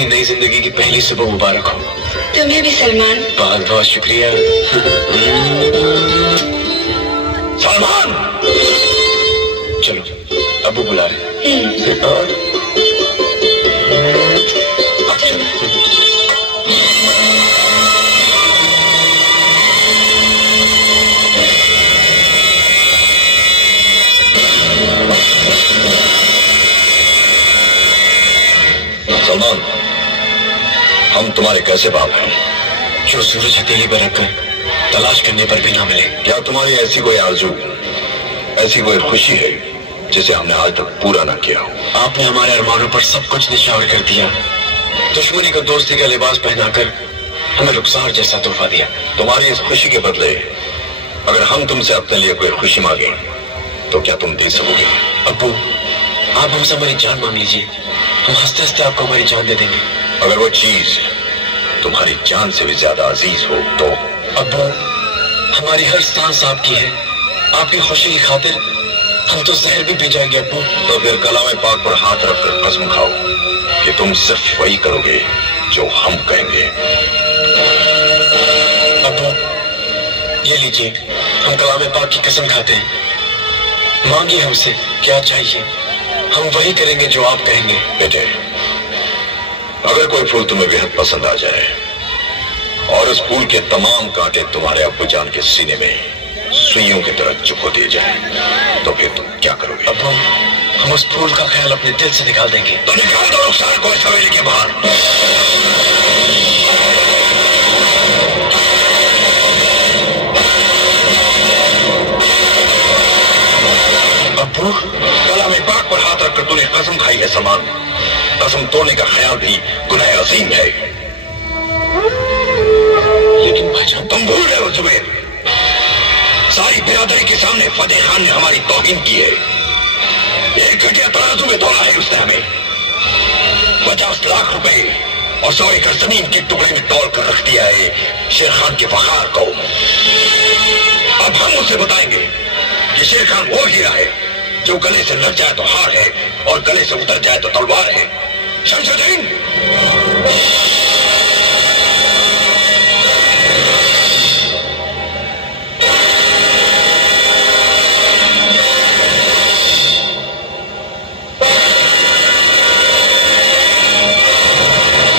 नई जिंदगी की पहली सुबह मुबारक हो। तुम्हें भी सलमान। बहुत बहुत शुक्रिया। सलमान, चलो अबू बुला रहे। सलमान, हम तुम्हारे कैसे बाप हैं जो सूरज हथेली पर रखकर तलाश करने पर भी ना मिले। क्या तुम्हारी ऐसी कोई आरज़ू, ऐसी कोई खुशी है जिसे हमने आज तक पूरा ना किया हो? आपने हमारे अरमानों पर सब कुछ निछावर कर दिया। दुश्मनी को दोस्ती का लिबास पहनाकर हमें रुखसार जैसा तोहफा दिया। तुम्हारी इस खुशी के बदले अगर हम तुमसे अपने लिए कोई खुशी मांगे तो क्या तुम दे सकोगे? अब्बू, आप हमसे हमारी जान मांग लीजिए, हम हंसते हंसते आपको हमारी जान दे देंगे। अगर वो चीज तुम्हारी जान से भी ज्यादा अजीज हो तो? अब्बू, हमारी हर सांस आपकी है, आपकी खुशी की खातिर हम तो जहर भी पी जाएंगे। अब्बू, तो फिर कलाम पाक पर हाथ रखकर कसम खाओ कि तुम सिर्फ वही करोगे जो हम कहेंगे। अब्बू, ये लीजिए, हम कलाम पाक की कसम खाते हैं। मांगिए हमसे क्या चाहिए, हम वही करेंगे जो आप कहेंगे। बेटे, अगर कोई फूल तुम्हें बेहद पसंद आ जाए और उस फूल के तमाम कांटे तुम्हारे अब्बू जान के सीने में सुइयों की तरह चुभो दिए जाए तो फिर तुम क्या करोगे? अब्बू, हम उस फूल का ख्याल अपने दिल से निकाल देंगे। तो निकाल दो रुखसार को इस हवेली के बाहर। अब्बू, कलाम पाक पर हाथ रखकर तूने कसम खाई है सलमान। कसम तोड़ने का ख्याल भी गुनाह अजीम है। लेकिन भाईजान, तुम भूल रहे हो जुबैर, सारी बिरादरी के सामने फतेह खान ने हमारी तौहीन की है। एक घटिया तराजू में तोला है उसने हमें। 50 लाख रुपए और 100 एकड़ जमीन के टुकड़े में तोल कर रख दिया है शेर खान के वखार को। अब हम उसे बताएंगे कि शेर खान वो हीरा है जो गले से लग जाए तो हार है और गले से उतर जाए तो तलवार है। शमशुद्दीन,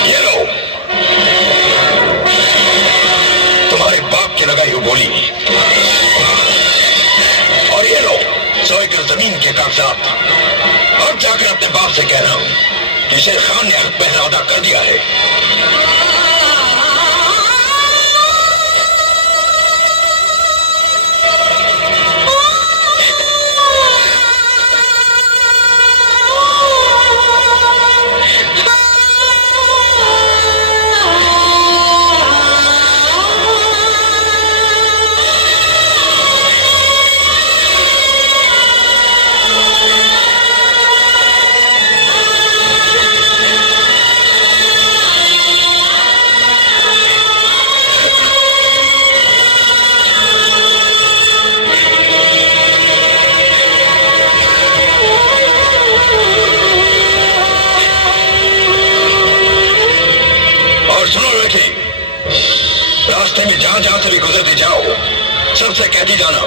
ये लो तुम्हारे बाप की लगाई हुई गोली, और ये लो 100 एकड़ जमीन के कागजात। अब जाकर अपने बाप से कह रहा हूं कि शेर खान ने हक पहरा अदा कर दिया है। रास्ते में जहां जहां से भी गुजरते जाओ, सबसे कहती जाना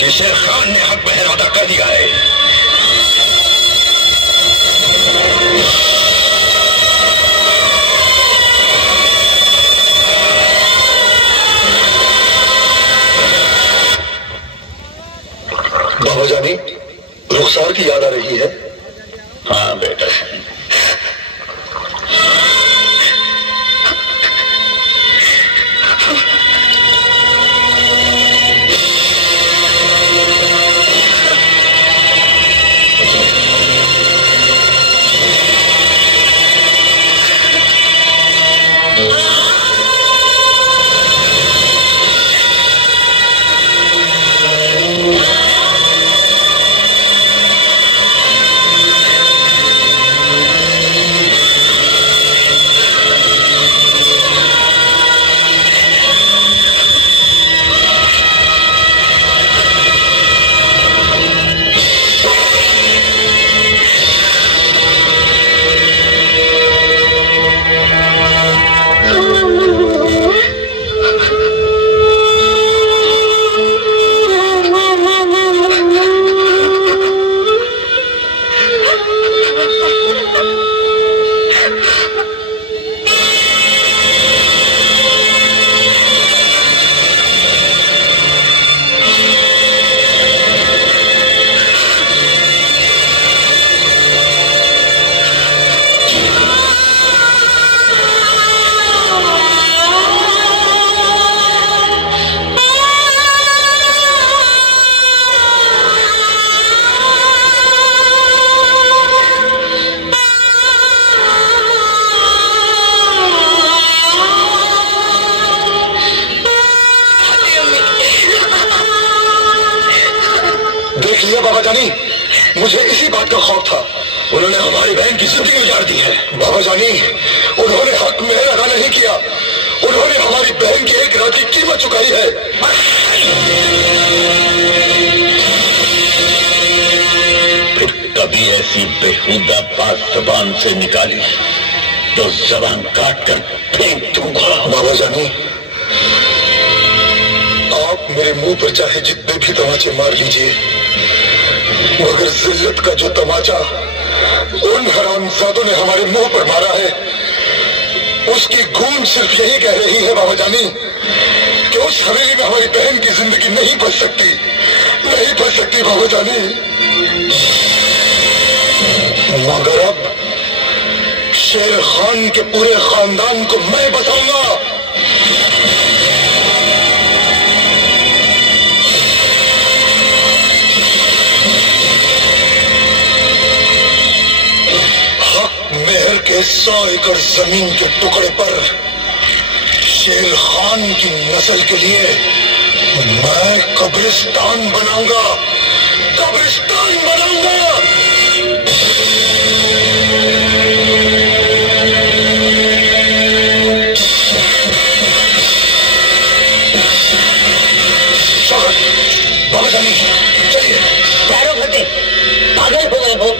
कि शेर खान ने हक पहरा अदा कर दिया है। बाबा जानी, रुखसार की याद आ रही है? हाँ बेटा, जानी, मुझे इसी बात का खौफ था। उन्होंने हमारी बहन की जिंदगी उजाड़ दी है। बाबा जानी, उन्होंने हक मेहर अदा नहीं किया, उन्होंने हमारी बहन की एक रात की कीमत चुकाई है। फिर कभी ऐसी बेहुदा बात जबान से निकाली तो जबान काट कर फेंक दूंगा। बाबा जानी, आप मेरे मुंह पर चाहे जितने भी तमाचे मार लीजिए, मगर जिल्लत का जो तमाचा उन हरामजादों ने हमारे मुंह पर मारा है, उसकी गूंज सिर्फ यही कह रही है बाबा जानी कि उस हवेली में हमारी बहन की जिंदगी नहीं बच सकती, नहीं बच सकती बाबा जानी। मगर अब शेर खान के पूरे खानदान को मैं बचाऊंगा। मेहर के 100 एकड़ जमीन के टुकड़े पर शेर खान की नस्ल के लिए मैं कब्रिस्तान बनाऊंगा, कब्रिस्तान बनाऊंगा। बाबा जानी, चलिए। पैरों फटे, पागल हो गए हो।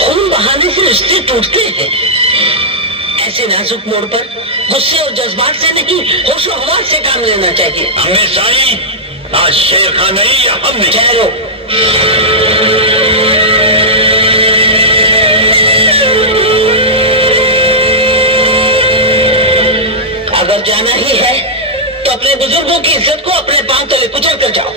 खून बहाने से रिश्ते टूटते हैं। ऐसे नाजुक मोड़ पर गुस्से और जज्बात से नहीं, होशो हवास से काम लेना चाहिए। हमने साई आज शेर खान नहीं या हमने। ठहरो, अगर जाना ही है तो अपने बुजुर्गों की इज्जत को अपने पांव तले कुचल कर जाओ।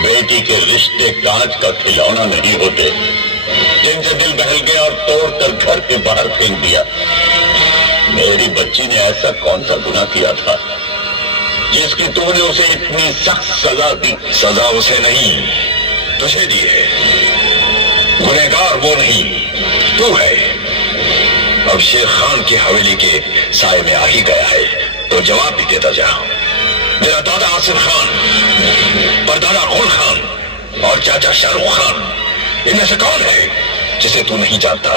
बेटी के रिश्ते कांच का खिलौना नहीं होते जिनसे दिल बहल गया और तोड़कर घर के बाहर फेंक दिया। मेरी बच्ची ने ऐसा कौन सा गुनाह किया था जिसकी तूने उसे इतनी सख्त सजा दी? सजा उसे नहीं, तुझे दी है। गुनहगार वो नहीं, तू है। अब शेर खान की हवेली के साए में आ ही गया है तो जवाब भी देता जा। मेरा दादा आसिफ खान, परदादा गुल खान और चाचा शाहरुख खान, इनमें से कौन है जिसे तू नहीं जानता?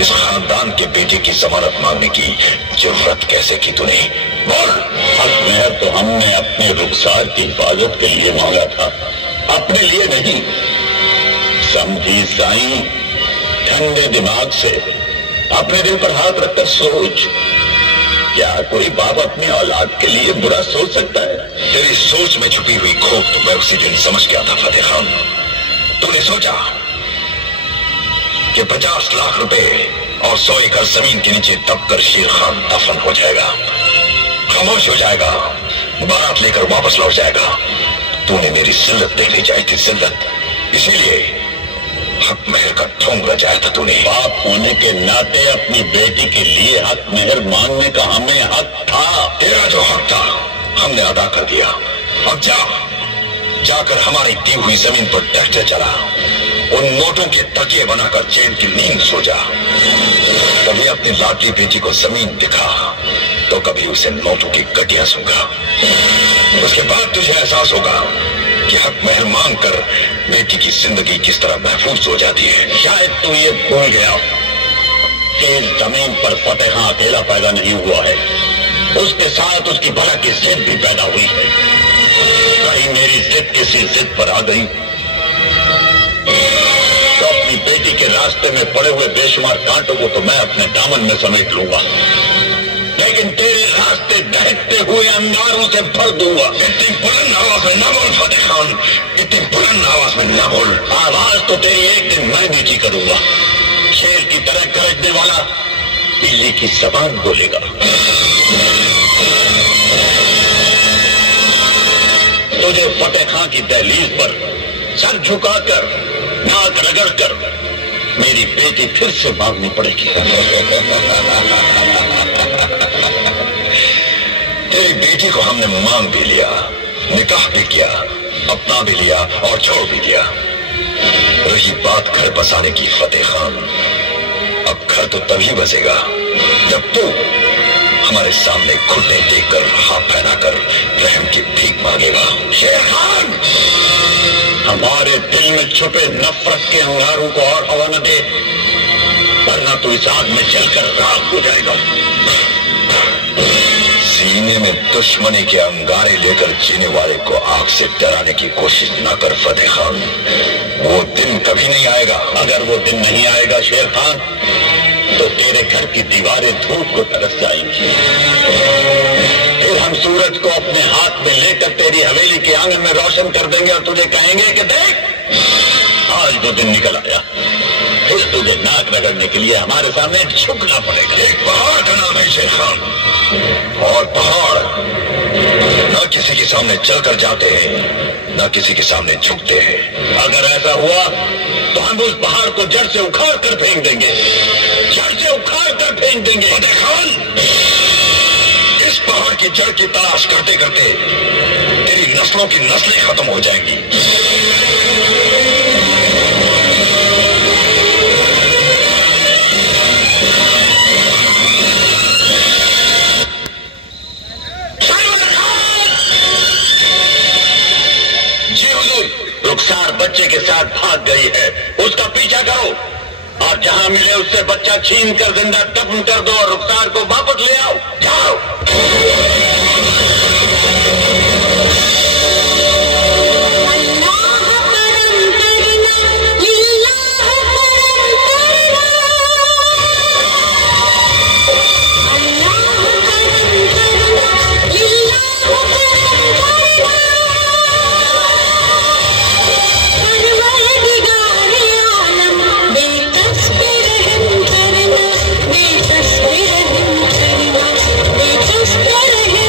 इस खानदान के बेटे की जमानत मांगने की जरूरत कैसे की तूने? बोल। हक मेहर तो हमने अपने रुखसार की हिफाजत के लिए मांगा था, अपने लिए नहीं। समझी साईं, ठंडे दिमाग से अपने दिल पर हाथ रखकर सोच, क्या कोई बाप अपनी औलाद के लिए बुरा सोच सकता है? तेरी सोच में छुपी हुई खोट तो मैं उसी दिन समझ गया था फतेह खान। तूने सोचा कि 50 लाख रुपए और 100 एकड़ जमीन के नीचे दबकर शेर खान दफन हो जाएगा, खामोश हो जाएगा, बारात लेकर वापस लौट जाएगा। तूने मेरी जिल्लत देखनी चाहिए थी, जिल्लत। इसीलिए हक मेहर का ढोंग रचाया था तूने। बाप होने के नाते अपनी बेटी के लिए हक मेहर मांगने का हमें हक था। तेरा जो हक था हमने अदा कर दिया। अब जाकर हमारी दी हुई जमीन पर ट्रैक्टर चला, उन नोटों के तकिए बनाकर चैन की नींद सो जा। कभी अपनी लाडली बेटी को जमीन दिखा तो कभी उसे नोटों की गड्डियां सूंघा। उसके बाद तुझे एहसास होगा कि हक मेहर मांग कर बेटी की जिंदगी किस तरह महफूज हो जाती है। शायद तू ये भूल गया कि जमीन पर फतेह खां अकेला पैदा नहीं हुआ है, उसके साथ उसकी भला की जिद भी पैदा हुई है। कहीं मेरी जिद किसी जिद पर आ गई तो अपनी बेटी के रास्ते में पड़े हुए बेशुमार कांटों को तो मैं अपने दामन में समेट लूंगा, लेकिन तेरे रास्ते दहकते हुए अंगारों से भर दूंगा। इतनी बुलंद आवाज में ना बोल फतेह खान, इतनी बुलंद आवाज में ना बोल। आवाज तो तेरी एक दिन मैं नीची करूंगा। शेर की तरह गरजने वाला बिल्ली की जबान बोलेगा। तुझे फतेह खां की दहलीज पर सर झुकाकर, नाक रगड़कर मेरी बेटी फिर से मांगनी पड़ेगी। तेरी बेटी को हमने मांग भी लिया, निकाह भी किया, अपना भी लिया और छोड़ भी दिया। रही बात घर बसाने की फतेह खान, अब घर तो तभी बसेगा जब तू हमारे सामने घुटने टेककर, हाथ फैलाकर रहम की भीख मांगेगा। शेर खान, हमारे दिल में छुपे नफरत के अंगारों को और हवा न दे, वरना तो इस आग में जलकर राख हो जाएगा। सीने में दुश्मनी के अंगारे लेकर जीने वाले को आग से डराने की कोशिश न कर फतेह खान, वो दिन कभी नहीं आएगा। अगर वो दिन नहीं आएगा शेर खान, तो तेरे घर की दीवारें धूप को तरस जाएंगी। फिर हम सूरज को अपने हाथ में लेकर तेरी हवेली के आंगन में रोशन कर देंगे और तुझे कहेंगे कि देख, आज वो दिन निकल आया। फिर तुझे नाक रगड़ने के लिए हमारे सामने झुकना पड़ेगा। एक पहाड़ का नाम है शेर खान, और पहाड़ न किसी के सामने चलकर जाते हैं, न किसी के सामने झुकते हैं। अगर ऐसा हुआ तो हम उस पहाड़ को जड़ से उखाड़ कर फेंक देंगे, जड़ से उखाड़ कर फेंक देंगे। फतेह खान, इस पहाड़ की जड़ की तलाश करते करते तेरी नस्लों की नस्लें खत्म हो जाएंगी। रुखसार बच्चे के साथ भाग गई है, उसका पीछा करो और जहां मिले उससे बच्चा छीन कर जिंदा दफन कर दो और रुखसार को वापस ले आओ। जाओ। बेतस्वीर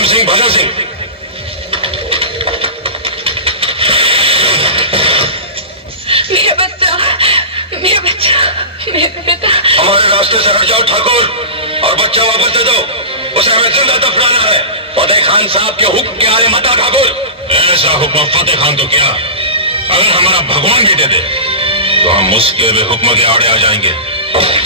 उत्तम सिंह, भजन सिंह। मेरा बच्चा, मेरा बच्चा, मेरा बेटा। हमारे रास्ते से हट जाओ ठाकुर, और बच्चा वापस दे दो। उसे हमें जिंदा दफनाना है। फतेह खान साहब के हुक्म के आगे मत आ ठाकुर। ऐसा हुक्म फतेह खान तो क्या, अगर हमारा भगवान भी दे दे तो हम उसके भी हुक्म के आड़े आ जाएंगे।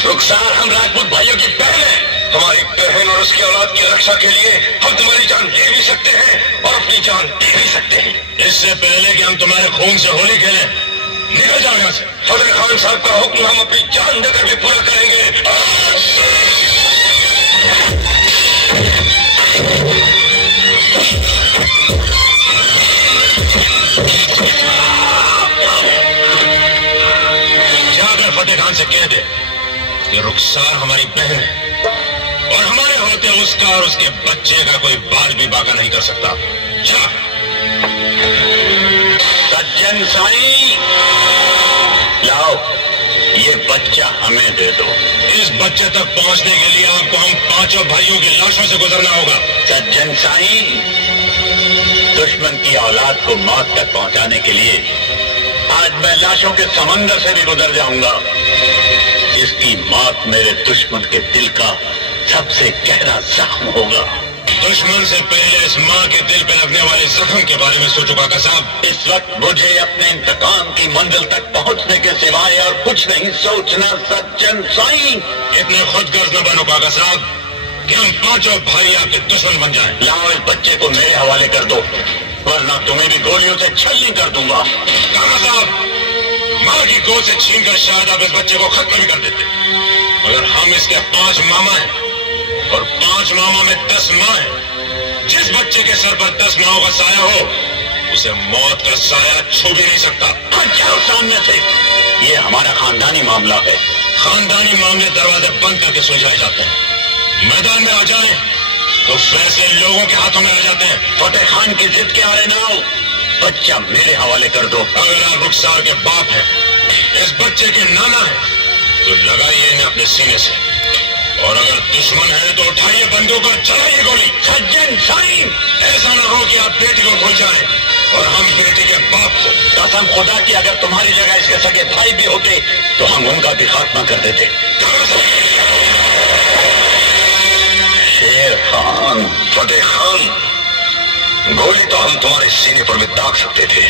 रुखसार, हम राजपूत भाइयों की बहन है। हमारी बहन और उसकी औलाद की रक्षा के लिए हम तुम्हारी जान दे भी सकते हैं और अपनी जान दे भी सकते हैं। इससे पहले कि हम तुम्हारे खून से होली खेलें, निकल जाओ यहाँ से। फतेह खान साहब का हुक्म हम अपनी जान देकर भी पूरा करेंगे। जाकर फतेह खान से कह दे कि रुखसार हमारी बहन है और हमारे होते उसका और उसके बच्चे का कोई बाल भी बाका नहीं कर सकता। जा। सज्जन साईं, लाओ ये बच्चा हमें दे दो। इस बच्चे तक पहुंचने के लिए आपको हम पांचों भाइयों की लाशों से गुजरना होगा। सज्जन साईं, दुश्मन की औलाद को मौत तक पहुंचाने के लिए आज मैं लाशों के समंदर से भी गुजर जाऊंगा। इसकी मौत मेरे दुश्मन के दिल का सबसे गहरा जख्म होगा। दुश्मन से पहले इस माँ के दिल पे लगने वाले जख्म के बारे में सोचो काका साहब। इस वक्त मुझे अपने इंतकाम की मंजिल तक पहुँचने के सिवाय और कुछ नहीं सोचना। सज्जन साईं, इतने खुदगर्ज न बनो काका साहब कि हम पांचों भाई आपके दुश्मन बन जाएं। लाओ इस बच्चे को मेरे हवाले कर दो, वरना तुम्हें भी गोलियों से छलनी कर दूंगा। काका साहब, माँ की गोद से छीनकर शायद आप इस बच्चे को खत्म भी कर देते, मगर हम इसके 5 मामा हैं और 5 मामा में 10 माँ हैं। जिस बच्चे के सर पर 10 माओं का साया हो, उसे मौत का साया छू भी नहीं सकता। हट जाओ सामने से, ये हमारा खानदानी मामला है। खानदानी मामले दरवाजे बंद करके सुलझाए जाते हैं। मैदान में आ जाए तो फैसले लोगों के हाथों में आ जाते हैं। फतेह खान की जिद के आड़े ना हो, बच्चा मेरे हवाले कर दो। अगर आप रुखसार के बाप हैं, इस बच्चे के नाना हैं, तो लगाइए इन्हें अपने सीने से, और अगर दुश्मन है तो उठाइए बंदूक और चलाइए गोली। सज्जन साईं, ऐसा ना हो कि आप बेटी को भूल जाएं और हम बेटी के बाप को। कसम खुदा की, अगर तुम्हारी जगह इसके सगे भाई भी होते तो हम उनका भी खात्मा कर देते। शेर खान, फतेह खान, गोली तो हम तुम्हारे सीने पर भी दाग सकते थे,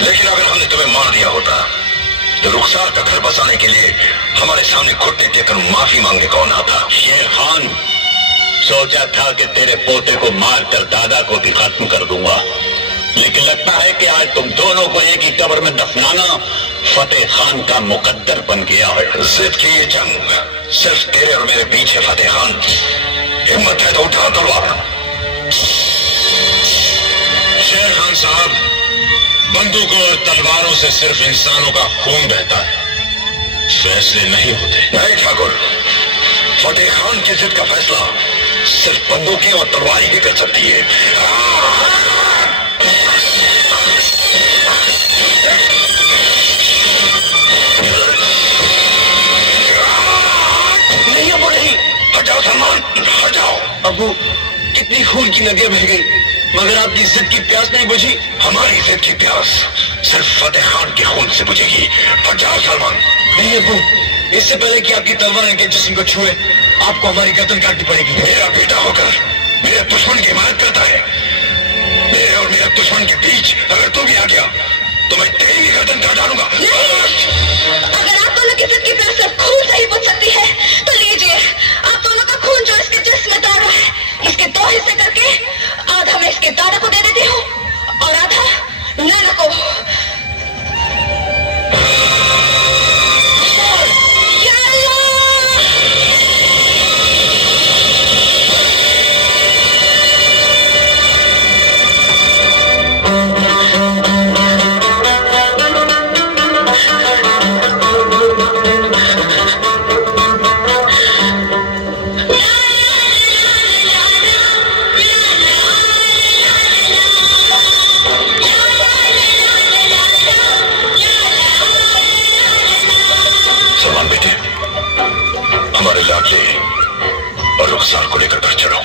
लेकिन अगर हमने तुम्हें मार दिया होता तो रुखसार का घर बसाने के लिए हमारे सामने घुटने टेकर माफी मांगने कौन आता? शेर खान, सोचा था कि तेरे पोते को मारकर दादा को भी खत्म कर दूंगा, लेकिन लगता है कि आज तुम दोनों को एक ही कब्र में दफनाना फतेह खान का मुकद्दर बन गया है। जिद की ये जंग सिर्फ तेरे और मेरे बीच है फतेह खान। हिम्मत है तो उठा तलवार। शेर खान साहब, बंदूकों और तलवारों से सिर्फ इंसानों का खून बहता है, फैसले नहीं होते। नहीं ठाकुर, फतेह खान की जिद का फैसला सिर्फ बंदूकें और तलवारें ही कर सकती है। नहीं अब नहीं, हटाओ सलमान, हटाओ। अबू, कितनी खून की नदियां बह गई, मगर आपकी इज्जत की प्यास नहीं बुझी। हमारी इज्जत की प्यास सिर्फ फतेह खान के खून से बुझेगी। हटाओ सलमान। नहीं अबू, इससे पहले कि आपकी तलवार इनके जिस्म को छुए, आपको हमारी गर्दन काटनी पड़ेगी। मेरा बेटा होकर मेरे दुश्मन की हिमायत करता है। मेरे और मेरे दुश्मन के बीच अगर तू भी आ गया तो मैं तेरी भी गर्दन काट डालूंगा। अगर आप दोनों की जिद की प्यास सिर्फ खून से ही बुझ सकती है तो लीजिए, आप दोनों का खून जो इसके जिस्म में दौड़ रहा है, इसके 2 हिस्से करके आधा मैं इसके दादा को दे देती हूँ और आधा नाना को। हमारे लाडले और रुखसार को लेकर घर चलो।